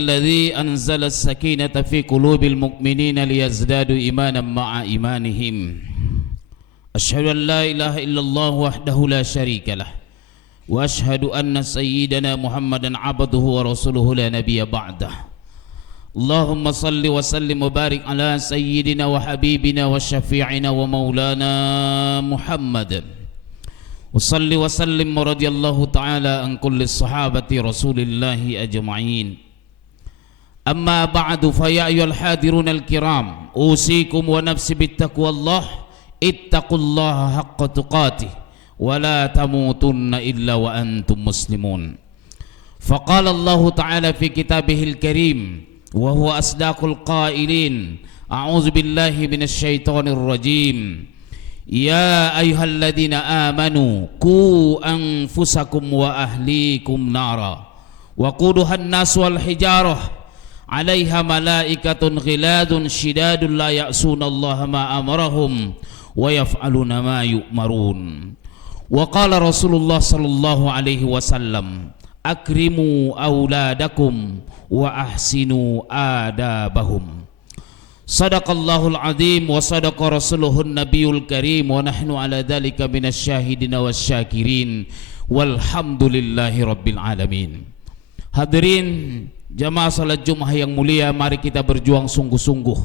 الذي أنزل السكينة في قلوب المؤمنين ليزدادوا إيمانا مع إيمانهم أشهد أن لا إله إلا الله وحده لا شريك له وأشهد أن سيدنا محمدا عبده ورسوله لا نبي بعده اللهم صل وسلم وبارك على سيدنا وحبيبنا وشفيعنا ومولانا محمد وصل وسلم ورضي الله تعالى عن كل الصحابة رسول الله أجمعين أما بعد فيا أيها الحاضرون الكرام أوصيكم ونفسي بتقوى الله اتقوا الله حق تقاته ولا تموتن إلا وأنتم مسلمون فقال الله تعالى في كتابه الكريم وهو أصدق القائلين أعوذ بالله من الشيطان الرجيم يا أيها الذين آمنوا قوا أنفسكم وأهليكم نارا وقودها الناس والحجارة عليها ملائكة غلاظ شداد لا يعصون الله ما أمرهم ويفعلون ما يؤمرون وقال رسول الله صلى الله عليه وسلم أكرموا أولادكم وأحسنوا آدابهم صدق الله العظيم وصدق رسوله النبي الكريم ونحن على ذلك من الشاهدين والشاكرين والحمد لله رب العالمين. Hadirin jamaah salat Jumat yang mulia, mari kita berjuang sungguh-sungguh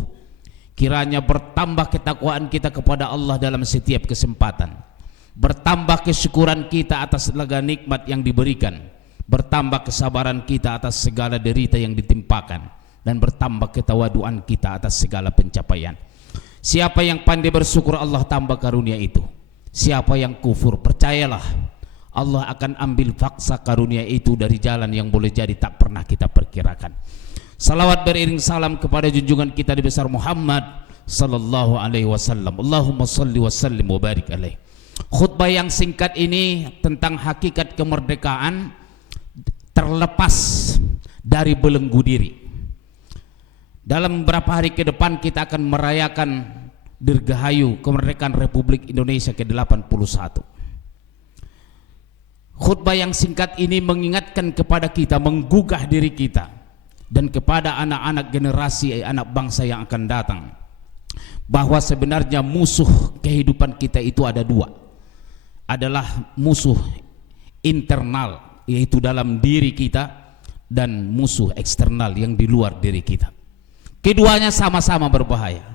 kiranya bertambah ketakwaan kita kepada Allah dalam setiap kesempatan, bertambah kesyukuran kita atas segala nikmat yang diberikan, bertambah kesabaran kita atas segala derita yang ditimpakan, dan bertambah ketawaduan kita atas segala pencapaian. Siapa yang pandai bersyukur, Allah tambah karunia itu. Siapa yang kufur, percayalah Allah akan ambil paksa karunia itu dari jalan yang boleh jadi tak pernah kita perkirakan. Salawat beriring salam kepada junjungan kita di besar Muhammad sallallahu alaihi wasallam. Allahumma salli wa sallim wa barik alaih. Khutbah yang singkat ini tentang hakikat kemerdekaan terlepas dari belenggu diri. Dalam beberapa hari ke depan kita akan merayakan Dirgahayu kemerdekaan Republik Indonesia ke-81. Khutbah yang singkat ini mengingatkan kepada kita, menggugah diri kita dan kepada anak-anak generasi anak bangsa yang akan datang bahwa sebenarnya musuh kehidupan kita itu ada dua. Adalah musuh internal, yaitu dalam diri kita, dan musuh eksternal yang di luar diri kita. Keduanya sama-sama berbahaya.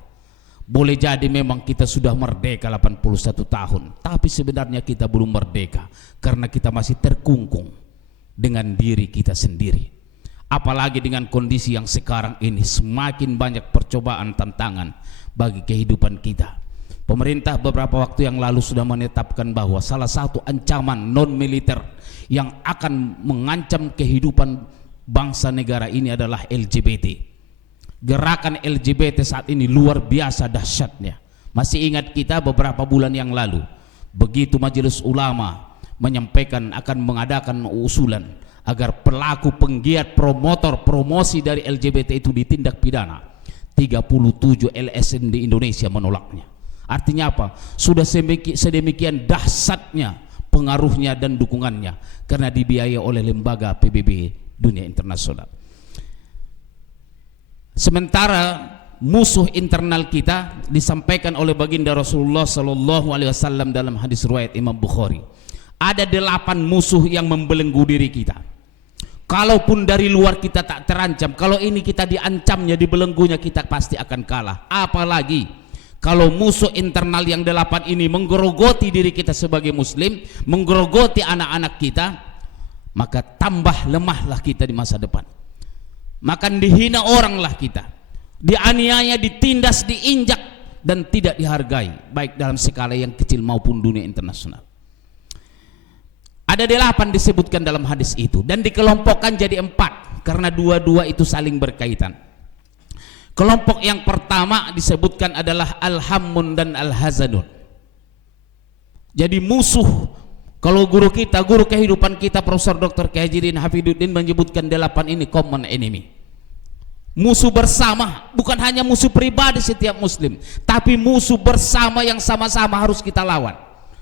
Boleh jadi memang kita sudah merdeka 81 tahun, tapi sebenarnya kita belum merdeka karena kita masih terkungkung dengan diri kita sendiri. Apalagi dengan kondisi yang sekarang ini, semakin banyak percobaan tantangan bagi kehidupan kita. Pemerintah beberapa waktu yang lalu sudah menetapkan bahwa salah satu ancaman non-militer yang akan mengancam kehidupan bangsa negara ini adalah LGBT. Gerakan LGBT saat ini luar biasa dahsyatnya. Masih ingat kita beberapa bulan yang lalu, begitu Majelis Ulama menyampaikan akan mengadakan usulan agar pelaku penggiat promotor promosi dari LGBT itu ditindak pidana, 37 LSM di Indonesia menolaknya. Artinya apa? Sudah sedemikian dahsyatnya pengaruhnya dan dukungannya karena dibiayai oleh lembaga PBB dunia internasional. Sementara musuh internal kita disampaikan oleh baginda Rasulullah sallallahu alaihi wasallam dalam hadis riwayat Imam Bukhari. Ada 8 musuh yang membelenggu diri kita. Kalaupun dari luar kita tak terancam, kalau ini kita diancamnya, dibelenggunya, kita pasti akan kalah. Apalagi kalau musuh internal yang 8 ini menggerogoti diri kita sebagai muslim, menggerogoti anak-anak kita, maka tambah lemahlah kita di masa depan. Makan dihina oranglah kita, dianiaya, ditindas, diinjak, dan tidak dihargai, baik dalam skala yang kecil maupun dunia internasional. Ada 8 disebutkan dalam hadis itu dan dikelompokkan jadi 4 karena dua-dua itu saling berkaitan. Kelompok yang pertama disebutkan adalah al-hammun dan al-hazanun. Jadi musuh, kalau guru kita, guru kehidupan kita Profesor Dr. K. Haji Hafiduddin menyebutkan 8 ini common enemy. Musuh bersama, bukan hanya musuh pribadi setiap muslim, tapi musuh bersama yang sama-sama harus kita lawan.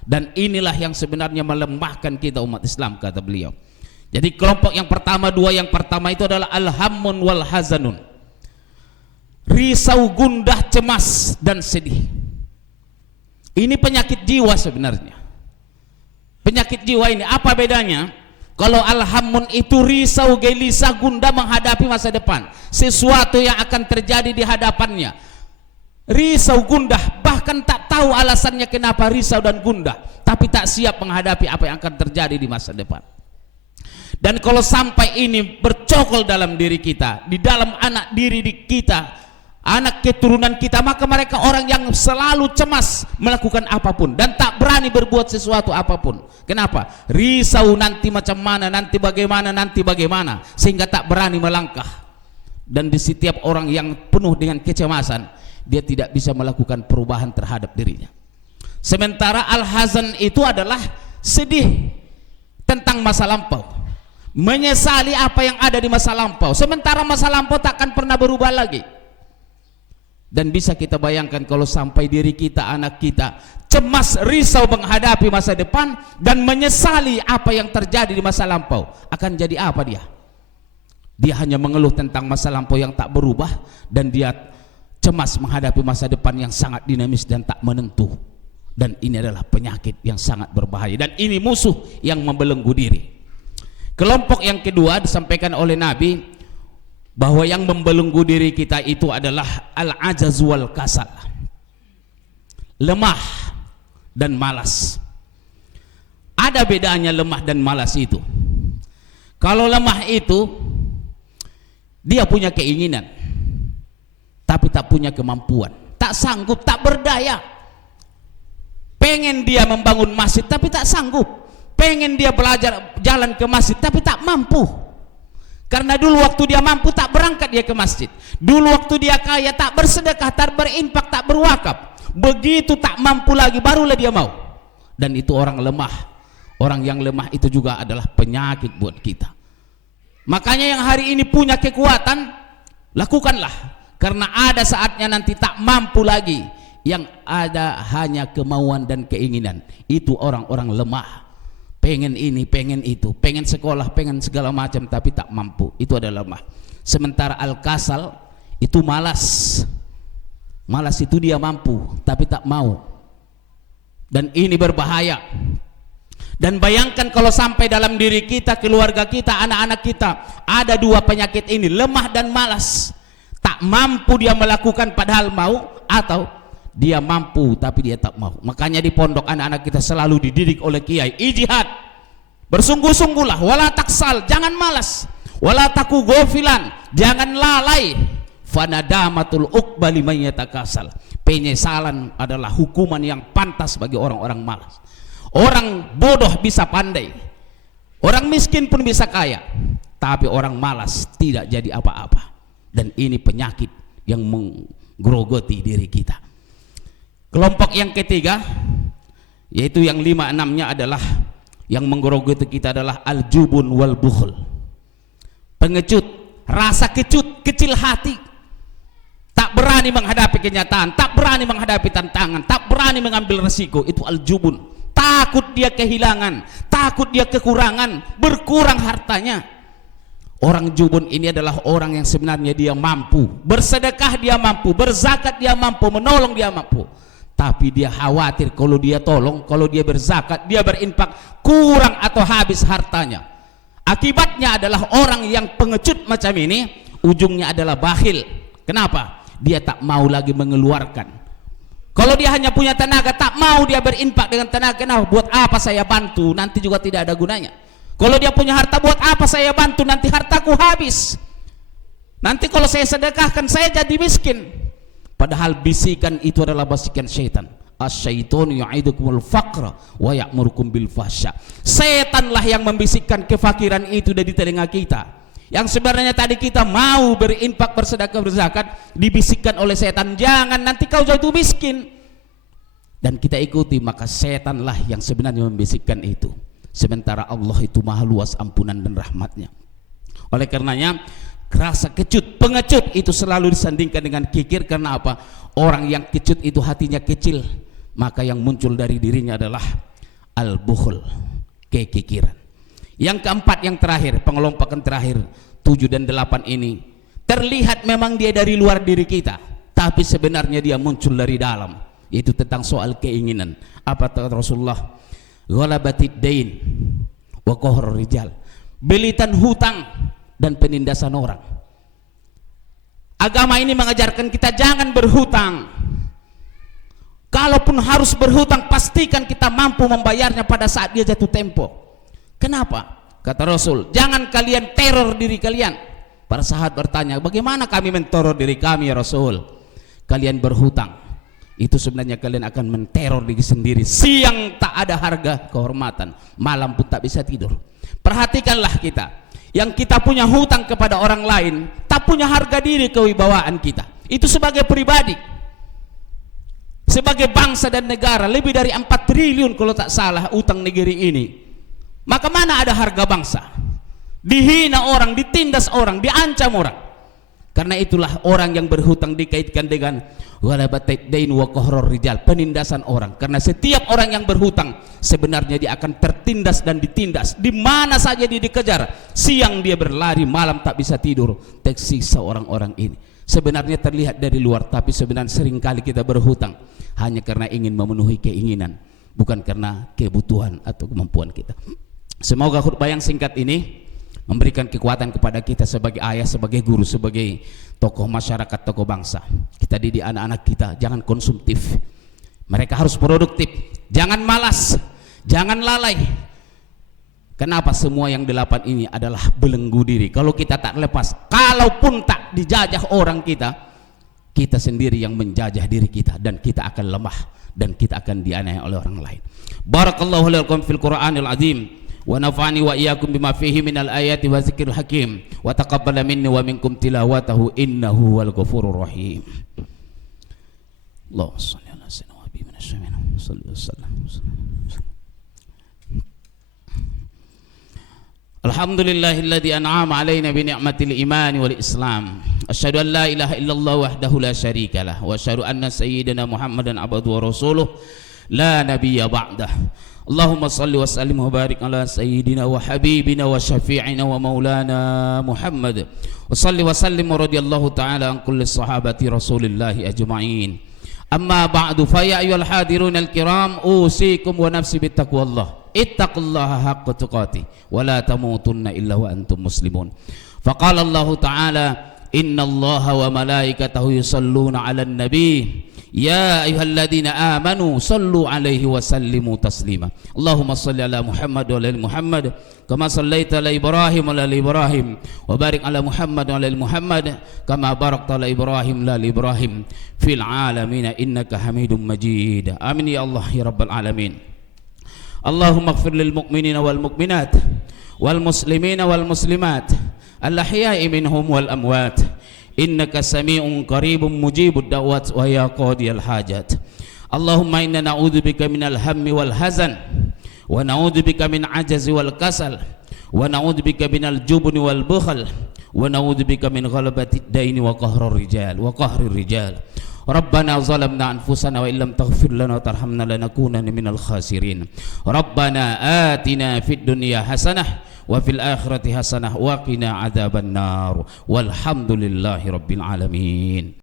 Dan inilah yang sebenarnya melemahkan kita umat Islam, kata beliau. Jadi kelompok yang pertama, dua yang pertama itu adalah al-hammun wal hazanun. Risau, gundah, cemas dan sedih. Ini penyakit jiwa sebenarnya. Penyakit jiwa ini apa bedanya? Kalau al-hammun itu risau, gelisah, gundah menghadapi masa depan, sesuatu yang akan terjadi di hadapannya. Risau, gundah, bahkan tak tahu alasannya kenapa risau dan gundah, tapi tak siap menghadapi apa yang akan terjadi di masa depan. Dan kalau sampai ini bercokol dalam diri kita, di dalam anak diri kita, anak keturunan kita, maka mereka orang yang selalu cemas melakukan apapun dan tak berani berbuat sesuatu apapun. Kenapa? Risau nanti macam mana, nanti bagaimana, sehingga tak berani melangkah. Dan di setiap orang yang penuh dengan kecemasan, dia tidak bisa melakukan perubahan terhadap dirinya. Sementara al-hazan itu adalah sedih tentang masa lampau, menyesali apa yang ada di masa lampau, sementara masa lampau takkan pernah berubah lagi. Dan bisa kita bayangkan kalau sampai diri kita, anak kita cemas, risau menghadapi masa depan dan menyesali apa yang terjadi di masa lampau, akan jadi apa dia? Dia hanya mengeluh tentang masa lampau yang tak berubah, dan dia cemas menghadapi masa depan yang sangat dinamis dan tak menentu. Dan ini adalah penyakit yang sangat berbahaya, dan ini musuh yang membelenggu diri. Kelompok yang kedua disampaikan oleh Nabi bahwa yang membelenggu diri kita itu adalah al-ajaz wal kasal, lemah dan malas. Ada bedanya lemah dan malas itu. Kalau lemah itu dia punya keinginan tapi tak punya kemampuan, tak sanggup, tak berdaya. Pengen dia membangun masjid tapi tak sanggup. Pengen dia belajar jalan ke masjid tapi tak mampu. Karena dulu waktu dia mampu tak berangkat dia ke masjid. Dulu waktu dia kaya tak bersedekah, tak berinfak, tak berwakaf. Begitu tak mampu lagi barulah dia mau. Dan itu orang lemah. Orang yang lemah itu juga adalah penyakit buat kita. Makanya yang hari ini punya kekuatan, lakukanlah. Karena ada saatnya nanti tak mampu lagi. Yang ada hanya kemauan dan keinginan. Itu orang-orang lemah. Pengen ini, pengen itu, pengen sekolah, pengen segala macam, tapi tak mampu. Itu adalah lemah. Sementara al-kasal itu malas. Malas itu dia mampu tapi tak mau. Dan ini berbahaya. Dan bayangkan kalau sampai dalam diri kita, keluarga kita, anak-anak kita ada dua penyakit ini, lemah dan malas. Tak mampu dia melakukan padahal mau, atau dia mampu tapi dia tak mau. Makanya di pondok anak-anak kita selalu dididik oleh kiai, ijtihad, bersungguh-sungguhlah, wala taksal, jangan malas, wala taku gofilan, jangan lalai, fanadamatul uqbali man yatakasal. Penyesalan adalah hukuman yang pantas bagi orang-orang malas. Orang bodoh bisa pandai, orang miskin pun bisa kaya, tapi orang malas tidak jadi apa-apa. Dan ini penyakit yang menggerogoti diri kita. Kelompok yang ketiga, yaitu yang 5-6-nya adalah yang menggerogoti kita adalah al-jubun wal bukhl. Pengecut, rasa kecut, kecil hati, tak berani menghadapi kenyataan, tak berani menghadapi tantangan, tak berani mengambil resiko. Itu al-jubun. Takut dia kehilangan, takut dia kekurangan, berkurang hartanya. Orang jubun ini adalah orang yang sebenarnya dia mampu bersedekah, dia mampu berzakat, dia mampu menolong, dia mampu, tapi dia khawatir kalau dia tolong, kalau dia berzakat, dia berinfak, kurang atau habis hartanya. Akibatnya adalah orang yang pengecut macam ini ujungnya adalah bakhil. Kenapa? Dia tak mau lagi mengeluarkan. Kalau dia hanya punya tenaga, tak mau dia berinfak dengan tenaga. Nah, buat apa saya bantu, nanti juga tidak ada gunanya. Kalau dia punya harta, buat apa saya bantu, nanti hartaku habis. Nanti kalau saya sedekahkan saya jadi miskin. Padahal bisikan itu adalah bisikan syaitan. Asyaitonu ya'idukumul faqra wa ya'murukum bil fahsya. Setanlah yang membisikkan kefakiran itu dari telinga kita. Yang sebenarnya tadi kita mau berinfak, bersedekah, berzakat, dibisikkan oleh setan, jangan nanti kau jatuh miskin. Dan kita ikuti, maka setanlah yang sebenarnya membisikkan itu. Sementara Allah itu maha luas ampunan dan rahmatnya. Oleh karenanya rasa kecut, pengecut itu selalu disandingkan dengan kikir. Karena apa? Orang yang kecut itu hatinya kecil, maka yang muncul dari dirinya adalah al-bukhl, kekikiran. Yang keempat, yang terakhir, pengelompokan terakhir 7 dan 8 ini terlihat memang dia dari luar diri kita, tapi sebenarnya dia muncul dari dalam, yaitu tentang soal keinginan. Apa kata Rasulullah? Ghalabatid dain wa qahrur rijal, belitan hutang dan penindasan orang. Agama ini mengajarkan kita jangan berhutang. Kalaupun harus berhutang, pastikan kita mampu membayarnya pada saat dia jatuh tempo. Kenapa? Kata Rasul, jangan kalian teror diri kalian. Para sahabat bertanya, bagaimana kami menteror diri kami ya Rasul? Kalian berhutang, itu sebenarnya kalian akan menteror diri sendiri. Siang tak ada harga kehormatan, malam pun tak bisa tidur. Perhatikanlah kita, yang kita punya hutang kepada orang lain, tak punya harga diri kewibawaan kita. Itu sebagai pribadi, sebagai bangsa dan negara, lebih dari 4 triliun kalau tak salah utang negeri ini. Maka mana ada harga bangsa? Dihina orang, ditindas orang, diancam orang. Karena itulah orang yang berhutang dikaitkan dengan ghalabatid dain wa qahrur rijal, penindasan orang. Karena setiap orang yang berhutang sebenarnya dia akan tertindas dan ditindas. Di mana saja dia dikejar, siang dia berlari, malam tak bisa tidur, tersiksa orang-orang ini. Sebenarnya terlihat dari luar, tapi sebenarnya seringkali kita berhutang hanya karena ingin memenuhi keinginan, bukan karena kebutuhan atau kemampuan kita. Semoga khutbah yang singkat ini memberikan kekuatan kepada kita sebagai ayah, sebagai guru, sebagai tokoh masyarakat, tokoh bangsa. Kita didik anak-anak kita jangan konsumtif, mereka harus produktif. Jangan malas, jangan lalai. Kenapa? Semua yang 8 ini adalah belenggu diri. Kalau kita tak lepas, kalaupun tak dijajah orang kita, kita sendiri yang menjajah diri kita, dan kita akan lemah dan kita akan dianiaya oleh orang lain. Barakallahu lakum fil Qur'anil azim, wa nafa'ani wa iyyakum bima fihi minal ayati wa dzikril hakim, wa taqabbala minni wa minkum tilawatahu innahu wal ghafurur rahim. Allahumma shalli ala sayyidina wa habibina sallallahu alaihi wasallam. Alhamdulillahilladzi an'ama alaina bi ni'matil iman wal islam. Asyhadu an la ilaha illallah wahdahu la syarikalah wa asyhadu anna sayyidina Muhammadan abduhu wa rasuluh la nabiyya ba'dah. Allahumma salli wa sallim wa barik ala sayyidina wa habibina wa syafi'ina wa maulana Muhammad wa salli wa sallim wa radiyallahu ta'ala an kulli sahabati rasulillahi ajma'in. Amma ba'du, fa ya ayyuhal hadirun al-kiram, usikum wa nafsi bittaqwallah. Ittaqullaha haqqa tuqatih wa la tamutunna illa wa antum muslimun. Faqala Allah ta'ala, innallaha wa malaikatahu yusalluna 'alan nabi ya ayyuhalladzina amanu sallu 'alaihi wa sallimu taslima. Allahumma shalli ala Muhammad wa ala ali Muhammad kama shallaita ala Ibrahim wa ala ali Ibrahim wa barik ala Muhammad wa ala ali Muhammad kama barakta ala Ibrahim wa ala ali Ibrahim fil alamin innaka Hamidum Majid. Amin ya Allah ya rabbal alamin. Allahumma ighfir lil mu'minina wal mu'minat wal muslimina wal muslimat al-ahya'i minhum wal amwat innaka sami'un qaribun mujibud da'wat wa ya qadiyal hajat. Allahumma inna na'udzubika minal hammi wal hazan wa na'udzubika min ajazi wal kasal wa na'udzubika minal jubni wal bukhal wa na'udzubika min ghalabatid daini wa qahrir rijal. Rabbana zalamna anfusana wa illam taghfir lana wa tarhamna lanakunanna minal khasirin. Rabbana atina fid dunya hasanah wa fil akhirati hasanah wa qina adzaban nar. Walhamdulillahi rabbil alamin.